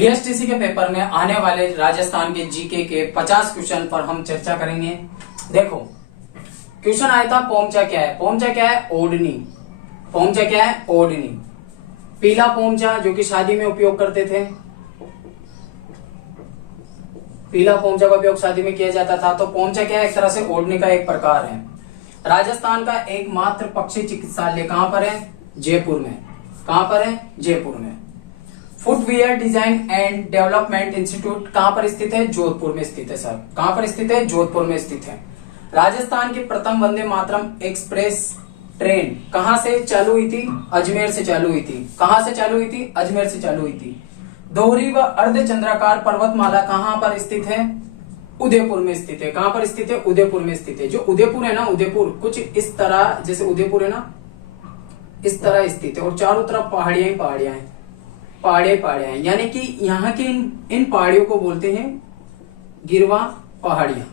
BSTC के paper में आने वाले राजस्थान के जीके के 50 क्वेश्चन पर हम चर्चा करेंगे। देखो क्वेश्चन आया था पोमचा क्या है। पोमचा क्या है? ओढ़नी। पोमचा क्या है? ओढ़नी। पीला पोमचा जो कि शादी में उपयोग करते थे, पीला पोमचा का उपयोग शादी में किया जाता था। तो पोमचा क्या है? एक तरह से ओढ़नी का एक प्रकार है। राजस्थान का एकमात्र पक्षी चिकित्सालय कहां पर है? जयपुर में। कहां पर है? जयपुर में। Footwear design and development institute कहां पर स्थित है? जोधपुर में स्थित है सर। कहां पर स्थित है? जोधपुर में स्थित है। राजस्थान की प्रथम वंदे मातरम एक्सप्रेस ट्रेन कहां से चालू हुई थी? अजमेर से चालू हुई थी। कहां से चालू हुई थी? अजमेर से चालू हुई थी। दोहरी व अर्धचंद्राकार पर्वतमाला कहां पर स्थित है? उदयपुर में स्थित है। कहां पर स्थित है? उदयपुर में स्थित है। जो उदयपुर है ना, उदयपुर कुछ इस तरह, जैसे उदयपुर है ना इस तरह स्थित है और चारों तरफ पहाड़ियां ही पहाड़ियां हैं, पहाड़ियां हैं। यानी कि यहाँ की इन पहाड़ियों को बोलते हैं गिरवा पहाड़ियां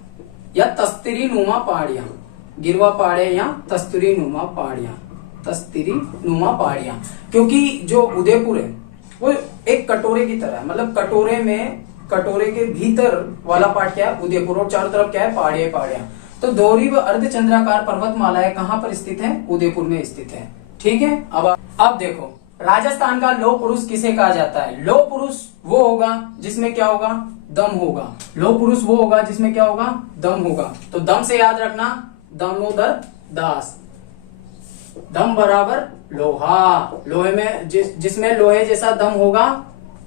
या तस्तरी नुमा पहाड़ियां। गिरवा पहाड़ियां या तस्तरी नुमा पहाड़ियां, तस्तरी नुमा पहाड़ियां। क्योंकि जो उदयपुर है वो एक कटोरे की तरह है, मतलब कटोरे के भीतर वाला पार्ट क्या है? उदयपुर, और चारों तरफ क्या है? पहाड़ियां पहाड़ियां। तो दोहरी व अर्धचंद्राकार पर्वतमालाएं कहां पर स्थित है? उदयपुर में स्थित है। ठीक है। अब देखो राजस्थान का लौह पुरुष किसे कहा जाता है? लौह पुरुष वो होगा जिसमें क्या होगा? दम होगा। लौह पुरुष वो होगा जिसमें क्या होगा? दम होगा। तो दम से याद रखना, दामोदर दास। दम बराबर लोहा। लोहे में जिसमें लोहे जैसा दम होगा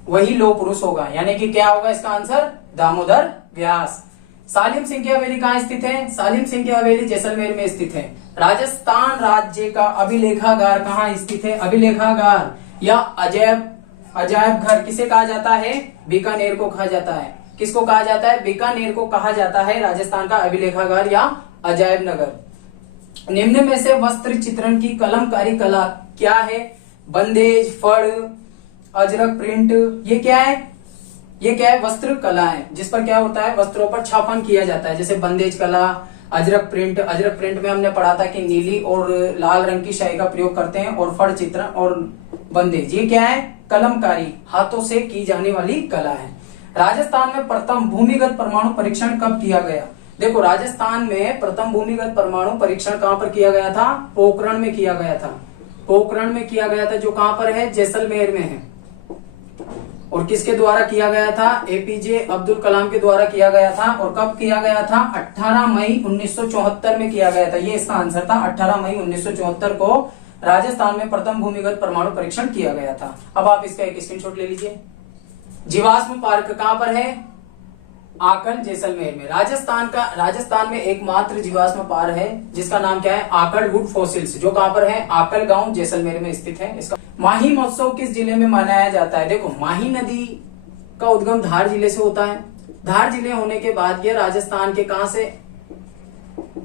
वही लौह पुरुष होगा। यानी कि क्या होगा इसका आंसर? दामोदर व्यास। सालिम सिंह की हवेली कहाँ स्थित है? सालिम सिंह की हवेली जैसलमेर में स्थित है। राजस्थान राज्य का अभिलेखागार कहाँ स्थित है? अभिलेखागार या अजायब घर किसे कहा जाता है? बीकानेर को कहा जाता है। किसको कहा जाता है? बीकानेर को कहा जाता है राजस्थान का अभिलेखागार या अजायब नगर। निम्न में से वस्त्र चित्रण की कलमकारी कला क्या है? बंदेज, फड़, अजरक प्रिंट, ये क्या है? ये क्या है? वस्त्र कला है, जिस पर क्या होता है? वस्त्रों पर छापन किया जाता है। जैसे बंदेज कला, अजरक प्रिंट में हमने पढ़ा था कि नीली और लाल रंग की स्याही का प्रयोग करते हैं। और फड़ चित्रण और बंदेज ये क्या है? कलमकारी, हाथों से की जाने वाली कला है। राजस्थान में प्रथम भूमिगत परमाणु परीक्षण कब किया गया? देखो राजस्थान में प्रथम भूमिगत परमाणु परीक्षण कहां पर किया गया था? पोखरण में किया गया था। पोखरण में किया गया था, जो कहां पर है? जैसलमेर में है। और किसके द्वारा किया गया था? एपीजे अब्दुल कलाम के द्वारा किया गया था। और कब किया गया था? 18 मई 1974 में किया गया था। ये इसका आंसर था। 18 मई 1974 को राजस्थान में प्रथम भूमिगत परमाणु परीक्षण किया गया था। अब आप इसका एक स्क्रीनशॉट ले लीजिए। जीवाश्म पार्क कहां पर है? आकल, जैसलमेर में। राजस्थान में एकमात्र जीवाश्म पार्क है जिसका नाम क्या है? आकल वुड फॉसिल्स, जो कहां पर है? आकल गांव, जैसलमेर में स्थित है। इसका माही महोत्सव किस जिले में मनाया जाता है? देखो माही नदी का उद्गम धार जिले से होता है। धार जिले होने के बाद यह राजस्थान के कहां से?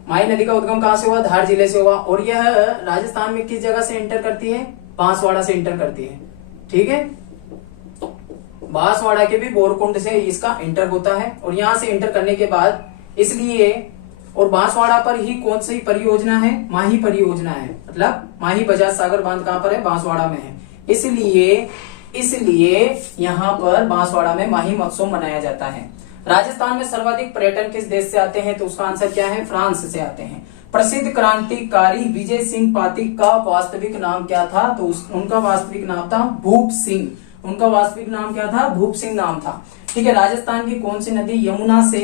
माही नदी का उद्गम कहां से हुआ? धार जिले से हुआ। और यह राजस्थान में किस जगह से इंटर करती है? बांसवाड़ा से इंटर करती है। ठीक है। बांसवाड़ा के भी बोरकुंड से इसका इंटर होता है। और यहां से इंटर करने के बाद इसलिए, और बांसवाड़ा पर ही कौन सी परियोजना है? माही परियोजना है। मतलब माही बजाज सागर बांध कहां पर है? बांसवाड़ा में है। इसलिए यहां पर बांसवाड़ा में माही महोत्सव मनाया जाता है। राजस्थान में सर्वाधिक पर्यटन किस देश से आते हैं? तो उसका आंसर क्या है? फ्रांस से आते हैं। प्रसिद्ध क्रांतिकारी विजय सिंह पातिक का वास्तविक नाम क्या था? तो उनका वास्तविक नाम था भूप सिंह। उनका वास्तविक नाम क्या था? भूप सिंह नाम था। ठीक है। राजस्थान की कौन सी नदी यमुना से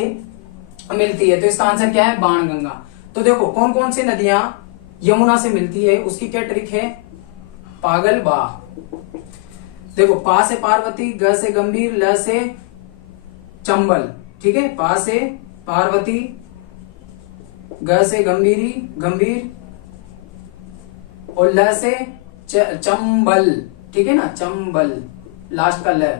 मिलती है? तो इसका आंसर क्या है? बाणगंगा। तो देखो कौन कौन सी नदियां यमुना से मिलती है, उसकी क्या ट्रिक है? पागल बा। देखो पा से पार्वती, ग से गंभीर, ल से चंबल। ठीक है। पा से पार्वती, ग से गंभीर, और ल से चंबल। ठीक है ना, चंबल, लास्ट का ल,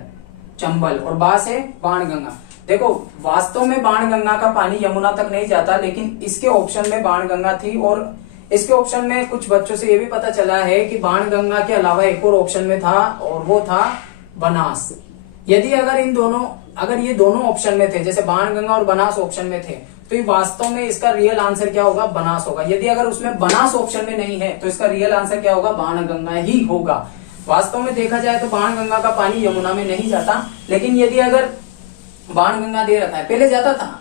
चंबल। और बा से बाणगंगा। देखो वास्तव में बाणगंगा का पानी यमुना तक नहीं जाता, लेकिन इसके ऑप्शन में बाणगंगा थी। और इसके ऑप्शन में कुछ बच्चों से ये भी पता चला है कि बाणगंगा के अलावा एक और ऑप्शन में था, और वो था बनास। यदि अगर ये दोनों ऑप्शन में थे, जैसे बाणगंगा और बनास ऑप्शन में थे, तो ये वास्तव में इसका रियल आंसर क्या होगा? बनास होगा। यदि अगर उसमें बनास ऑप्शन में नहीं है तो इसका रियल आंसर क्या होगा? बाणगंगा ही होगा। वास्तव में देखा जाए तो बाणगंगा का पानी यमुना में नहीं जाता, लेकिन यदि अगर बाणगंगा दे रखा है, पहले जाता था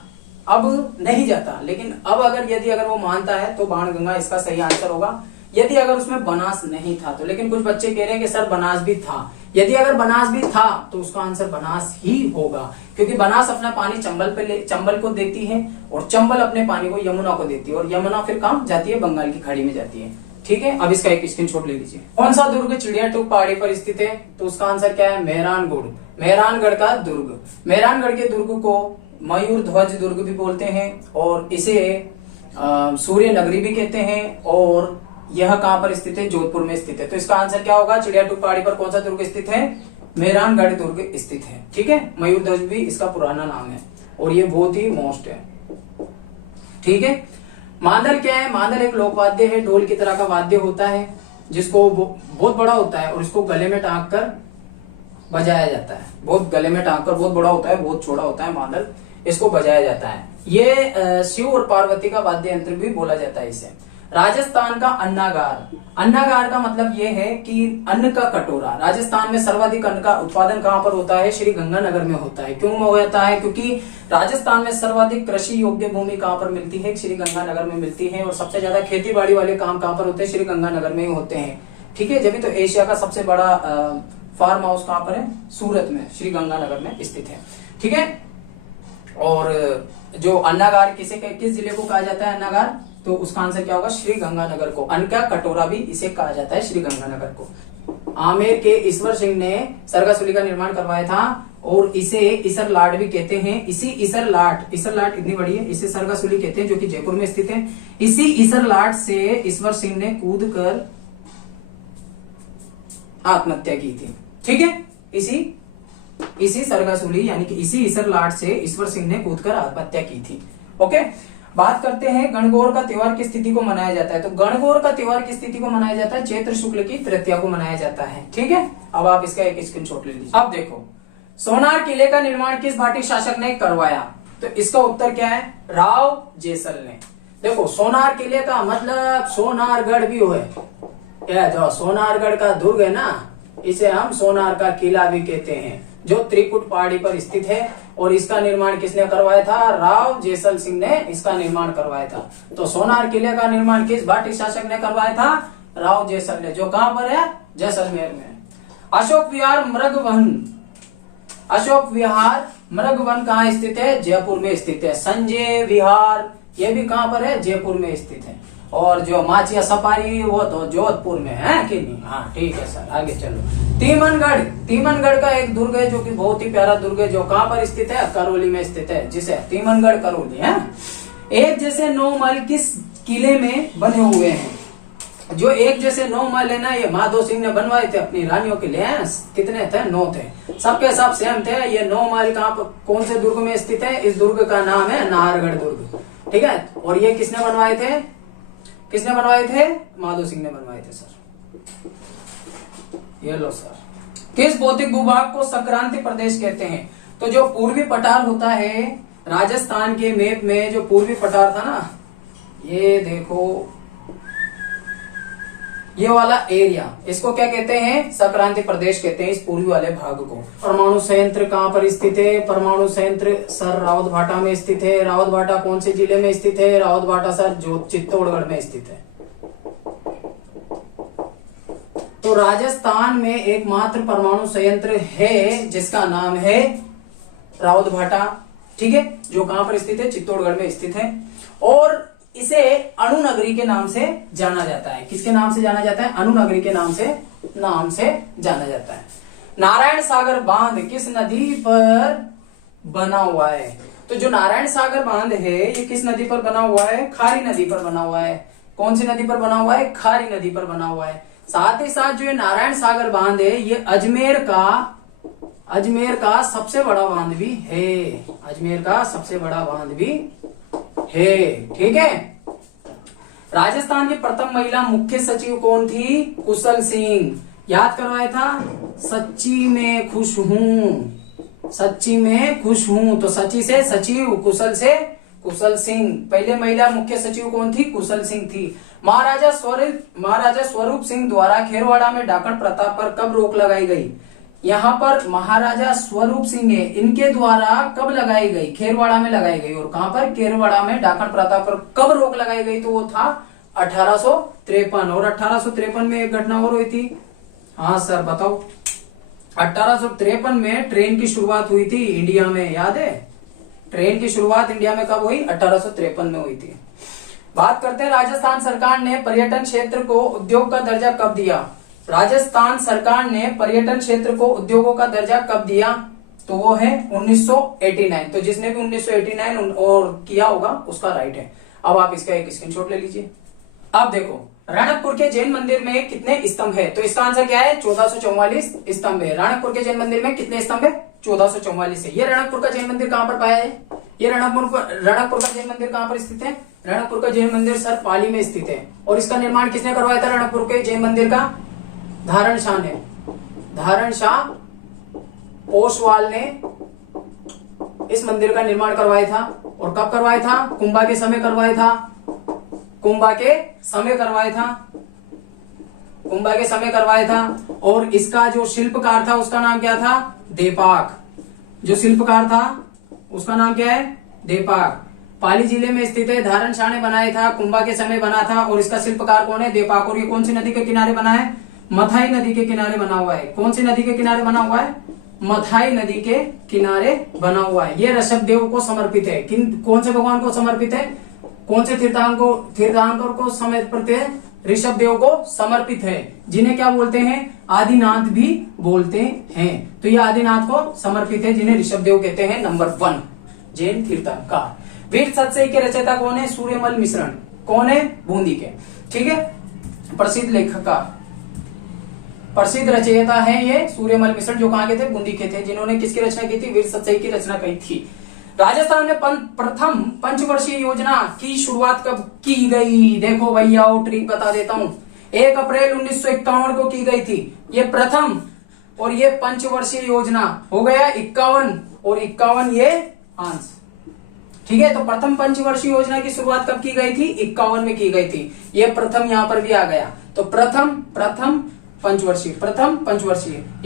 अब नहीं जाता, लेकिन अब यदि वो मानता है तो बाणगंगा इसका सही आंसर होगा, यदि अगर उसमें बनास नहीं था तो। लेकिन कुछ बच्चे कह रहे हैं कि सर बनास भी था, यदि अगर बनास भी था तो उसका आंसर बनास ही होगा, क्योंकि बनास अपना पानी चंबल को देती है और चंबल अपने पानी को यमुना को देती है, और यमुना फिर कहां जाती है? बंगाल की खाड़ी में जाती है। ठीक है, अब इसका एक स्क्रीनशॉट ले लीजिए। कौन सा दुर्ग चिड़ियाटूक पहाड़ी पर स्थित है? तो उसका आंसर क्या है? मेहरानगढ़, मेहरानगढ़ का दुर्ग। मेहरानगढ़ के दुर्ग को मयूर ध्वज दुर्ग भी बोलते हैं, और इसे सूर्य नगरी भी कहते हैं, और यह कहां पर स्थित है? जोधपुर में स्थित है। तो इसका आंसर क्या होगा? चिड़ियाटूक पहाड़ी पर कौन सा दुर्ग स्थित है? मेहरानगढ़ दुर्ग स्थित है। ठीक है, मयूर ध्वज भी इसका पुराना नाम है, और ये बहुत ही मोस्ट है। ठीक है, मांदल क्या है? मांदल एक लोक वाद्य है, ढोल की तरह का वाद्य होता है, जिसको बहुत बड़ा होता है और इसको गले में टांग कर बजाया जाता है। बहुत गले में टांग कर, बहुत बड़ा होता है, बहुत छोटा होता है मांदल, इसको बजाया जाता है। ये शिव और पार्वती का वाद्य यंत्र भी बोला जाता है इसे। राजस्थान का अन्नागार, अन्नागार का मतलब ये है कि अन्न का कटोरा। राजस्थान में सर्वाधिक अन्न का उत्पादन कहां पर होता है? श्री गंगानगर में होता है। क्यों होता है? क्योंकि राजस्थान में सर्वाधिक कृषि योग्य भूमि कहां पर मिलती है? श्री गंगानगर में मिलती है, और सबसे ज्यादा खेती बाड़ी वाले काम कहां पर होते हैं? श्री गंगानगर में ही होते हैं। ठीक है, जब तो एशिया का सबसे बड़ा फार्म हाउस कहां पर है? सूरत में, श्री गंगानगर में स्थित है। ठीक है, और जो अन्नागार किस जिले को कहा जाता है? अन्नागार, तो उसका आंसर क्या होगा? श्री गंगानगर को। अन्न का कटोरा भी इसे कहा जाता है, श्री गंगानगर को। आमेर के ईश्वर सिंह ने सरगासुली का निर्माण करवाया था, और इसे इसर लाट भी कहते हैं। इसी इसर लाट इतनी बड़ी है, इसे सरगासुली कहते हैं, जो कि जयपुर में स्थित है। इसी इसर लाट से ईश्वर सिंह ने कूद कर आत्महत्या की थी। ठीक है, इसी सरगासुली यानी कि इसी इसर लाट से ईश्वर सिंह ने कूदकर आत्महत्या की थी। ओके, बात करते हैं गणगौर का त्योहार किस तिथि को मनाया जाता है? तो गणगौर का त्योहार किस तिथि को मनाया जाता है? चैत्र शुक्ल की तृतीया को मनाया जाता है। ठीक है, अब आप इसका एक स्क्रीनशॉट ले लीजिए। अब देखो, सोनार किले का निर्माण किस भाटी शासक ने करवाया? तो इसका उत्तर क्या है? राव जेसल ने। देखो, सोनार किले का मतलब सोनारगढ़ भी है क्या? जो सोनारगढ़ का दुर्ग है ना, इसे हम सोनार का किला भी कहते हैं, जो त्रिकुट पहाड़ी पर स्थित है, और इसका निर्माण किसने करवाया था? राव जेसल सिंह ने इसका निर्माण करवाया था। तो सोनार किले का निर्माण किस भाटी शासक ने करवाया था? राव जेसल ने, जो कहां पर है? जैसलमेर में। अशोक विहार मृगवन कहाँ स्थित है? जयपुर में स्थित है। संजय विहार ये भी कहां पर है? जयपुर में स्थित है। और जो माचिया सफारी वो तो जोधपुर में है कि नहीं? हाँ ठीक है सर, आगे चलो। तीमनगढ़ का एक दुर्ग है, जो कि बहुत ही प्यारा दुर्ग है, जो कहां पर स्थित है? करौली में स्थित है, जिसे तीमनगढ़ करौली है। एक जैसे 9 महल किस किले में बने हुए हैं? जो एक जैसे 9 महल है ना, ये माधो सिंह ने बनवाए थे अपनी रानियों के लिए। कितने थे? 9 थे, सबके सब सेम थे। ये 9 महल कहां पर, कौन से दुर्ग में स्थित है? इस दुर्ग का नाम है नाहरगढ़ दुर्ग। ठीक है, और ये किसने बनवाए थे? माधो सिंह ने बनवाए थे सर। ये लो सर। किस भौतिक भूभाग को संक्रांति प्रदेश कहते हैं? तो जो पूर्वी पठार होता है राजस्थान के मैप में, जो पूर्वी पठार था ना, ये देखो ये वाला एरिया, इसको क्या कहते हैं? संक्रांति प्रदेश कहते हैं, इस पूर्वी वाले भाग को। परमाणु संयंत्र कहां पर स्थित है? परमाणु संयंत्र सर रावतभाटा में स्थित है। रावतभाटा कौन से जिले में स्थित है? रावतभाटा सर जो चित्तौड़गढ़ में स्थित है। तो राजस्थान में एकमात्र परमाणु संयंत्र है जिसका नाम है रावतभाटा। ठीक है, जो कहां पर स्थित है? चित्तौड़गढ़ में स्थित है, और इसे अणु नगरी के नाम से जाना जाता है। किसके नाम से जाना जाता है? अणु नगरी के नाम से जाना जाता है। नारायण सागर बांध किस नदी पर बना हुआ है? तो जो नारायण सागर बांध है ये किस नदी पर बना हुआ है? खारी नदी पर बना हुआ है। कौन सी नदी पर बना हुआ है? खारी नदी पर बना हुआ है। साथ ही साथ जो ये नारायण सागर बांध है, ये अजमेर का सबसे बड़ा बांध भी है। अजमेर का सबसे बड़ा बांध भी है। ठीक है, राजस्थान की प्रथम महिला मुख्य सचिव कौन थी? कुशल सिंह। याद करवाया था, सच्ची में खुश हूं। तो सची से सचिव, कुशल से कुशल सिंह। पहले महिला मुख्य सचिव कौन थी? कुशल सिंह थी। महाराजा स्वरूप सिंह द्वारा खेरवाड़ा में डाकण प्रथा पर कब रोक लगाई गई? यहाँ पर महाराजा स्वरूप सिंह है, इनके द्वारा कब लगाई गई? खेरवाड़ा में लगाई गई। और कहां पर? खेरवाड़ा में डाकण प्रथा पर कब रोक लगाई गई? तो वो था 1853। और 1853 में एक घटना और हुई थी। हाँ सर बताओ। 1853 में ट्रेन की शुरुआत हुई थी इंडिया में, याद है? ट्रेन की शुरुआत इंडिया में कब हुई? 1853 में हुई थी। बात करते हैं राजस्थान सरकार ने पर्यटन क्षेत्र को उद्योग का दर्जा कब दिया? राजस्थान सरकार ने पर्यटन क्षेत्र को उद्योगों का दर्जा कब दिया? तो वो है 1989। तो जिसने भी 1989 और किया होगा उसका राइट है। अब आप इसका एक स्क्रीनशॉट ले लीजिए। अब देखो, रणकपुर के जैन मंदिर में कितने स्तंभ है? तो इसका आंसर क्या है? 1444 स्तंभ है। रणकपुर के जैन मंदिर में कितने स्तंभ है? 1444 है। ये रणकपुर का जैन मंदिर कहां पर पाया है? ये रणकपुर का जैन मंदिर कहां पर स्थित है? रणकपुर का जैन मंदिर सर पाली में स्थित है। और इसका निर्माण किसने करवाया था? रणकपुर के जैन मंदिर का धारण शाह ने, धारण शाह ओसवाल ने इस मंदिर का निर्माण करवाया था। और कब करवाया था? कुंभा के समय करवाया था। कुंभा के समय करवाया था। कुंभा के समय करवाया था। और इसका जो शिल्पकार था उसका नाम क्या था? देपाक। जो शिल्पकार था उसका नाम क्या है? देपाक। पाली जिले में स्थित है। धारण शाह ने बनाया था, कुंभा के समय बना था। और इसका शिल्पकार कौन है? देपाक। और ये कौन सी नदी के किनारे बना है? मथाई नदी के किनारे बना हुआ है। कौन सी नदी के किनारे बना हुआ है? मथाई नदी के किनारे बना हुआ है। ये ऋषभ देव को समर्पित है। कौन से भगवान को समर्पित है? कौन से तीर्थंकर को समर्पित है? ऋषभ देव को समर्पित है, जिन्हें क्या बोलते हैं? आदिनाथ भी बोलते हैं। तो ये आदिनाथ को समर्पित है, जिन्हें ऋषभ देव कहते हैं। नंबर 1 जैन तीर्थंकर। वीर सतसई के रचयिता कौन है? सूर्यमल मिश्रण। कौन है? बूंदी के। ठीक है, प्रसिद्ध लेखक प्रसिद्ध रचयिता है ये सूर्यमल मिश्रण, जो कहां के थे? बूंदी के थे। जिन्होंने किसकी रचना की थी? वीर सतसई की रचना की थी। राजस्थान में प्रथम पंचवर्षीय योजना की शुरुआत कब की गई? देखो भैया, ट्रिक बता देता हूं। 1 अप्रैल 1951 को की गई थी ये प्रथम। और ये पंचवर्षीय योजना हो गया 51 और 51 ये अंश। ठीक है, तो प्रथम पंचवर्षीय योजना की शुरुआत कब की गई थी? 51 में की गई थी। ये प्रथम यहां पर भी आ गया। तो प्रथम पंचवर्षीय,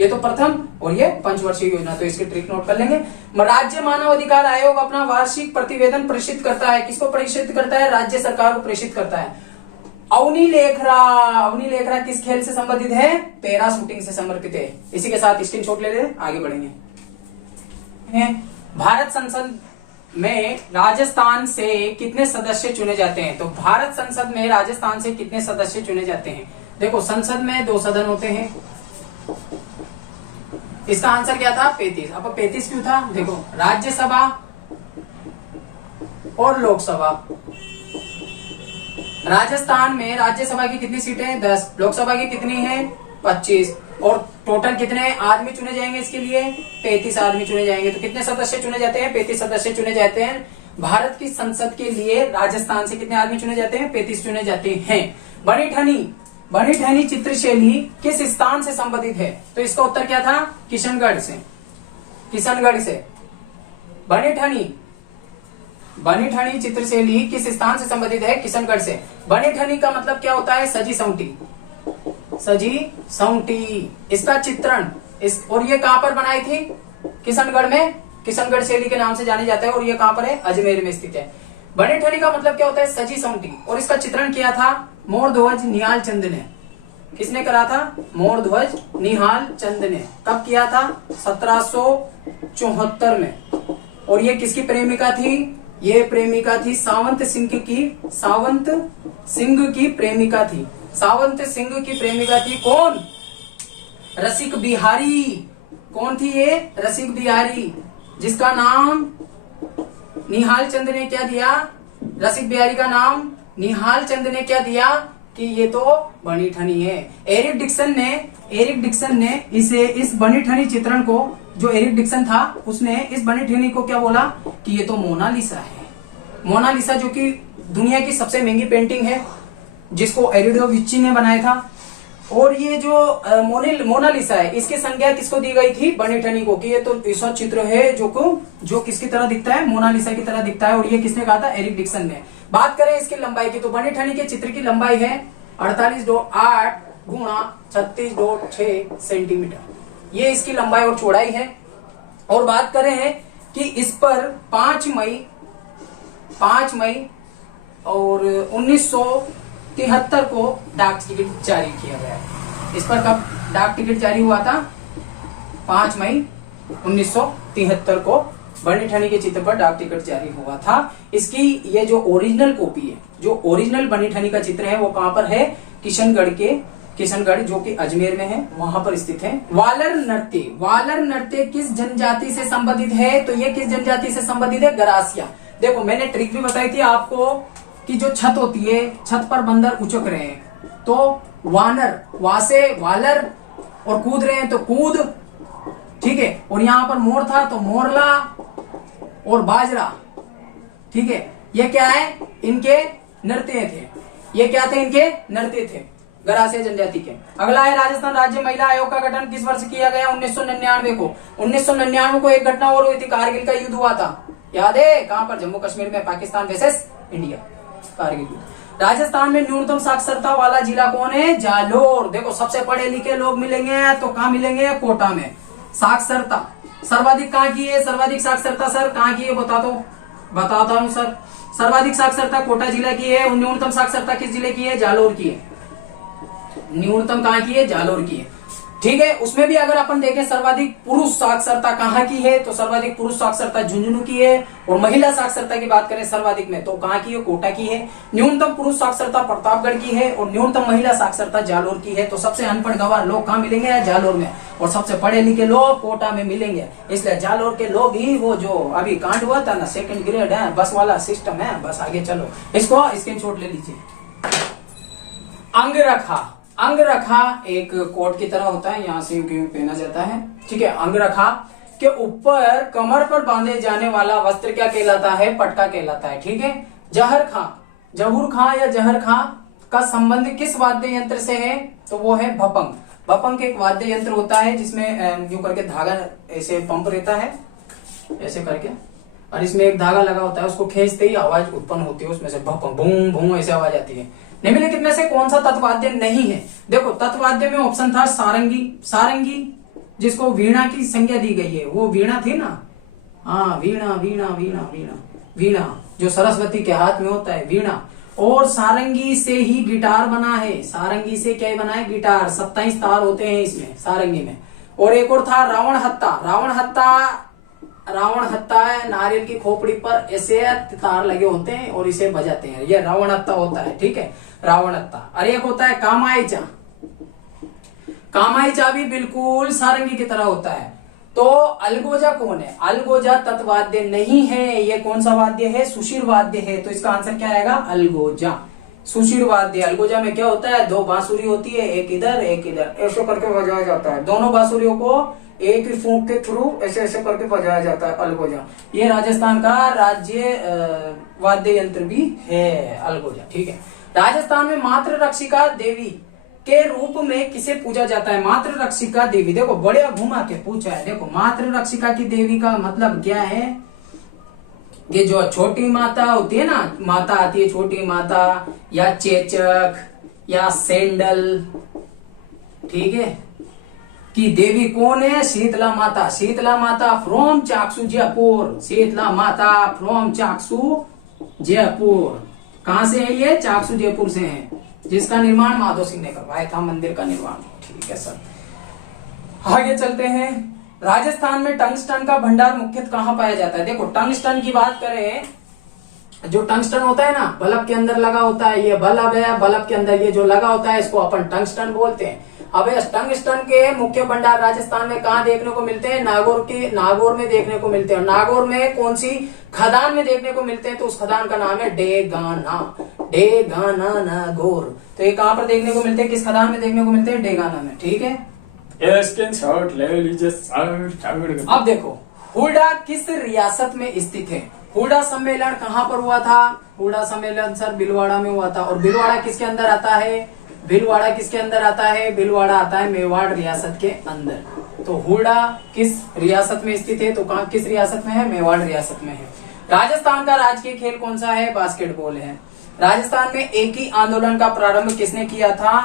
ये तो प्रथम और ये पंचवर्षीय योजना। तो इसके ट्रिक नोट कर लेंगे। राज्य मानव अधिकार आयोग अपना वार्षिक प्रतिवेदन प्रेषित करता है। किसको प्रेषित करता है? राज्य सरकार को प्रेषित करता है। अवनी लेखरा किस खेल से संबंधित है? पैरा शूटिंग से समर्पित है। इसी के साथ स्क्रीनशॉट ले लें, आगे बढ़ेंगे। भारत संसद में राजस्थान से कितने सदस्य चुने जाते हैं? तो भारत संसद में राजस्थान से कितने सदस्य चुने जाते हैं? देखो, संसद में 2 सदन होते हैं। इसका आंसर क्या था? 35। अब 35 क्यों था? देखो, राज्यसभा और लोकसभा। राजस्थान में राज्यसभा की कितनी सीटें? 10। लोकसभा की कितनी है? 25। और टोटल कितने आदमी चुने जाएंगे इसके लिए? 35 आदमी चुने जाएंगे। तो कितने सदस्य चुने जाते हैं? 35 सदस्य चुने जाते हैं। भारत की संसद के लिए राजस्थान से कितने आदमी चुने जाते हैं? 35 चुने जाते हैं। बनी ठनी चित्रशैली किस स्थान से संबंधित है? तो इसका उत्तर क्या था? किशनगढ़ से। बनी ठनी चित्रशैली किस स्थान से संबंधित है? किशनगढ़ से। बनी ठनी का मतलब क्या होता है? सजी सौंटी। इसका चित्रण और ये कहां पर बनाई थी? किशनगढ़ में। किशनगढ़ शैली के नाम से जाने जाता है। और ये कहां पर है? अजमेर में स्थित है। बनी ठनी का मतलब क्या होता है? सजी सौंटी। और इसका चित्रण किया था मोरध्वज निहाल चंद ने। किसने करा था? मोरध्वज निहाल चंद ने। कब किया था? 1774 में। और ये किसकी प्रेमिका थी? ये प्रेमिका थी सावंत सिंह की प्रेमिका थी। सावंत सिंह की प्रेमिका थी कौन? रसिक बिहारी। कौन थी ये? रसिक बिहारी, जिसका नाम निहाल चंद ने क्या दिया? रसिक बिहारी का नाम निहाल चंद ने क्या दिया? कि ये तो बनी ठनी है। एरिक डिक्सन ने इस बनी ठनी चित्रण को, जो एरिक डिक्सन था उसने इस बनी ठनी को क्या बोला? कि ये तो मोनालिसा है। मोनालिसा जो कि दुनिया की सबसे महंगी पेंटिंग है, जिसको एरिडो विच्ची ने बनाया था। और ये जो मोनालिसा है, इसकी संज्ञा किसको दी गई थी? बनी ठनी को। कि ये तो ऐसा चित्र है जो किसकी तरह दिखता है? मोनालिसा की तरह दिखता है। और ये किसने कहा था? एरिक डिक्सन ने। बात करें इसकी लंबाई की, तो बनी ठनी के चित्र की लंबाई है 48.8 गुणा 36.6 सेंटीमीटर। ये इसकी लंबाई और चौड़ाई है। और बात करें कि इस पर 5 मई और 1973 को डाक टिकट जारी किया गया है। इस पर कब डाक टिकट जारी हुआ था? 5 मई 1973 को बनी ठनी के चित्र पर डाक टिकट जारी हुआ था। इसकी ये जो ओरिजिनल कॉपी है, जो ओरिजिनल बनी ठनी का चित्र है, वो कहां पर है? किशनगढ़ जो कि अजमेर में है, वहां पर स्थित है। वालर नृत्य किस जनजाति से संबंधित है? तो ये किस जनजाति से संबंधित है? गरासिया। देखो मैंने ट्रिक भी बताई थी आपको कि जो छत होती है, छत पर बंदर उचक रहे हैं तो वानर, वासे वालर, और कूद रहे हैं तो कूद, ठीक है। और यहां पर मोर था तो मोरला और बाजरा, ठीक है। ये क्या है? इनके नृत्य थे। ये क्या थे? इनके नृत्य थे, गरासिया जनजाति के। अगला है राजस्थान राज्य महिला आयोग का गठन किस वर्ष किया गया? 1999 को। 1999 को एक घटना और हुई थी, कारगिल का युद्ध हुआ था, याद है? कहां पर? जम्मू कश्मीर में, पाकिस्तान वर्सेस इंडिया, कारगिल युद्ध। राजस्थान में न्यूनतम साक्षरता वाला जिला कौन है? जालोर। देखो सबसे पढ़े लिखे लोग मिलेंगे तो कहां मिलेंगे? कोटा में। साक्षरता सर्वाधिक कहां की है? सर्वाधिक साक्षरता सर कहां की है? बताता हूं सर। सर्वाधिक साक्षरता कोटा जिला की है। और न्यूनतम साक्षरता किस जिले की है? जालोर की है। न्यूनतम कहां की है? जालोर की है, ठीक है। उसमें भी अगर अपन देखें सर्वाधिक पुरुष साक्षरता कहां की है, तो सर्वाधिक पुरुष साक्षरता झुंझुनू की है। और महिला साक्षरता की बात करें सर्वाधिक में, तो कहां की है? कोटा की है। न्यूनतम पुरुष साक्षरता प्रतापगढ़ की है और न्यूनतम महिला साक्षरता जालोर की है। तो सबसे अनपढ़ गंवार लोग कहां मिलेंगे? जालोर में। और सबसे पढ़े लिखे लोग कोटा में मिलेंगे। इसलिए जालोर के लोग ही वो जो अभी कांड हुआ था ना, 2nd ग्रेड है, बस वाला सिस्टम है, बस आगे चलो। इसको स्क्रीनशॉट ले लीजिए। अंगरखा एक कोट की तरह होता है, यहाँ से यूं पहना जाता है, ठीक है। अंगरखा के ऊपर कमर पर बांधे जाने वाला वस्त्र क्या कहलाता है? पटका कहलाता है, ठीक है। जहूर खां या जहर खां का संबंध किस वाद्य यंत्र से है? तो वो है भपंग। भपंग एक वाद्य यंत्र होता है जिसमें यूं करके धागा ऐसे पंप रहता है, ऐसे करके, और इसमें एक धागा लगा होता है, उसको खींचते ही आवाज उत्पन्न होती है, उसमें से भपंग भूं भूं ऐसे आवाज आती है। निम्नलिखित में से कौन सा तत्वाद्य नहीं है? देखो तत्वाद्य में ऑप्शन था सारंगी, जिसको वीणा की संज्ञा दी गई है। वो वीणा थी ना, हाँ, वीणा जो सरस्वती के हाथ में होता है, वीणा। और सारंगी से ही गिटार बना है। सारंगी से क्या बना है? गिटार। 27 तार होते हैं इसमें, सारंगी में। और एक और था रावण हत्ता है, नारियल की खोपड़ी पर ऐसे तार लगे होते हैं और इसे बजाते हैं, ये रावण हत्ता होता है, ठीक है, रावण हत्ता। और एक होता है कामाईचा भी बिल्कुल सारंगी की तरह होता है। तो अलगोजा कौन है? अलगोजा तत्वाद्य नहीं है। ये कौन सा वाद्य है? सुशिर वाद्य है। तो इसका आंसर क्या आएगा? अलगोजा, सुशिर वाद्य। अलगोजा में क्या होता है? 2 बांसुरी होती है, एक इधर एक इधर, ऐसे करके बजाया जाता है। दोनों बांसुरियों को एक ही फूंक के थ्रू ऐसे ऐसे करके बजाया जाता है, अलगोजा। ये राजस्थान का राज्य वाद्य यंत्र भी है, अलगोजा, ठीक है। राजस्थान में मातृ रक्षिका देवी के रूप में किसे पूजा जाता है? मातृ रक्षिका देवी। देखो बढ़िया घुमा के पूछा है। देखो मातृ रक्षिका की देवी का मतलब क्या है? ये जो छोटी माता होती है ना, माता आती है छोटी माता, या चेचक या सैंडल, ठीक है, की देवी कौन है? शीतला माता। शीतला माता फ्रॉम चाकसू जयपुर। शीतला माता फ्रॉम चाकसू जयपुर। कहां से है ये? चाकसू जयपुर से है, जिसका निर्माण माधव सिंह ने करवाया था, मंदिर का निर्माण, ठीक है सर। आगे चलते हैं। राजस्थान में टंगस्टन का भंडार मुख्यतः कहां पाया जाता है? देखो टंगस्टन की बात करें, जो टंगस्टन होता है ना, बल्ब के अंदर लगा होता है, ये बल्ब है, बल्ब के अंदर ये जो लगा होता है, इसको अपन टंगस्टन बोलते हैं। अब टंगस्टन के मुख्य भंडार राजस्थान में कहां देखने को मिलते हैं? नागौर में देखने को मिलते हैं। नागौर में कौन सी खदान में देखने को मिलते हैं? तो उस खदान का नाम है डेगाना नागौर। तो ये कहां पर देखने को मिलते हैं? किस खदान में देखने को मिलते हैं? डेगाना में, ठीक है। ले लीजिए सर। अब देखो हुडा किस रियासत में स्थित है? हुडा सम्मेलन कहां पर हुआ था? हुडा सम्मेलन सर भीलवाड़ा में हुआ था। और भीलवाड़ा किसके अंदर आता है? भीलवाड़ा किसके अंदर आता है? भीलवाड़ा आता है मेवाड़ रियासत के अंदर। तो हुडा किस रियासत में स्थित है? तो कहाँ किस रियासत में है? मेवाड़ रियासत में है। राजस्थान का राजकीय खेल कौन सा है? बास्केटबॉल है। राजस्थान में एक ही आंदोलन का प्रारंभ किसने किया था?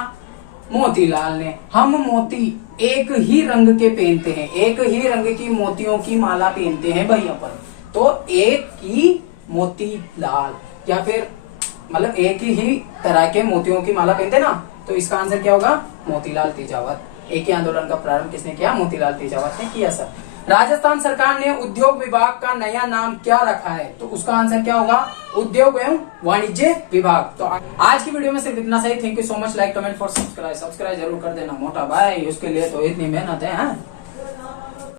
मोतीलाल ने। हम मोती एक ही रंग के पहनते हैं, एक ही रंग की मोतियों की माला पहनते हैं भाई अपन, तो एक ही मोतीलाल, या फिर मतलब एक ही तरह के मोतियों की माला पहनते ना, तो इसका आंसर क्या होगा? मोतीलाल तेजावत। एक ही आंदोलन का प्रारंभ किसने किया? मोतीलाल तेजावत ने किया सर। राजस्थान सरकार ने उद्योग विभाग का नया नाम क्या रखा है? तो उसका आंसर क्या होगा? उद्योग एवं वाणिज्य विभाग। तो आज की वीडियो में सिर्फ इतना सही। Thank you so much. Like comment for subscribe जरूर कर देना मोटा भाई, उसके लिए तो इतनी मेहनत है।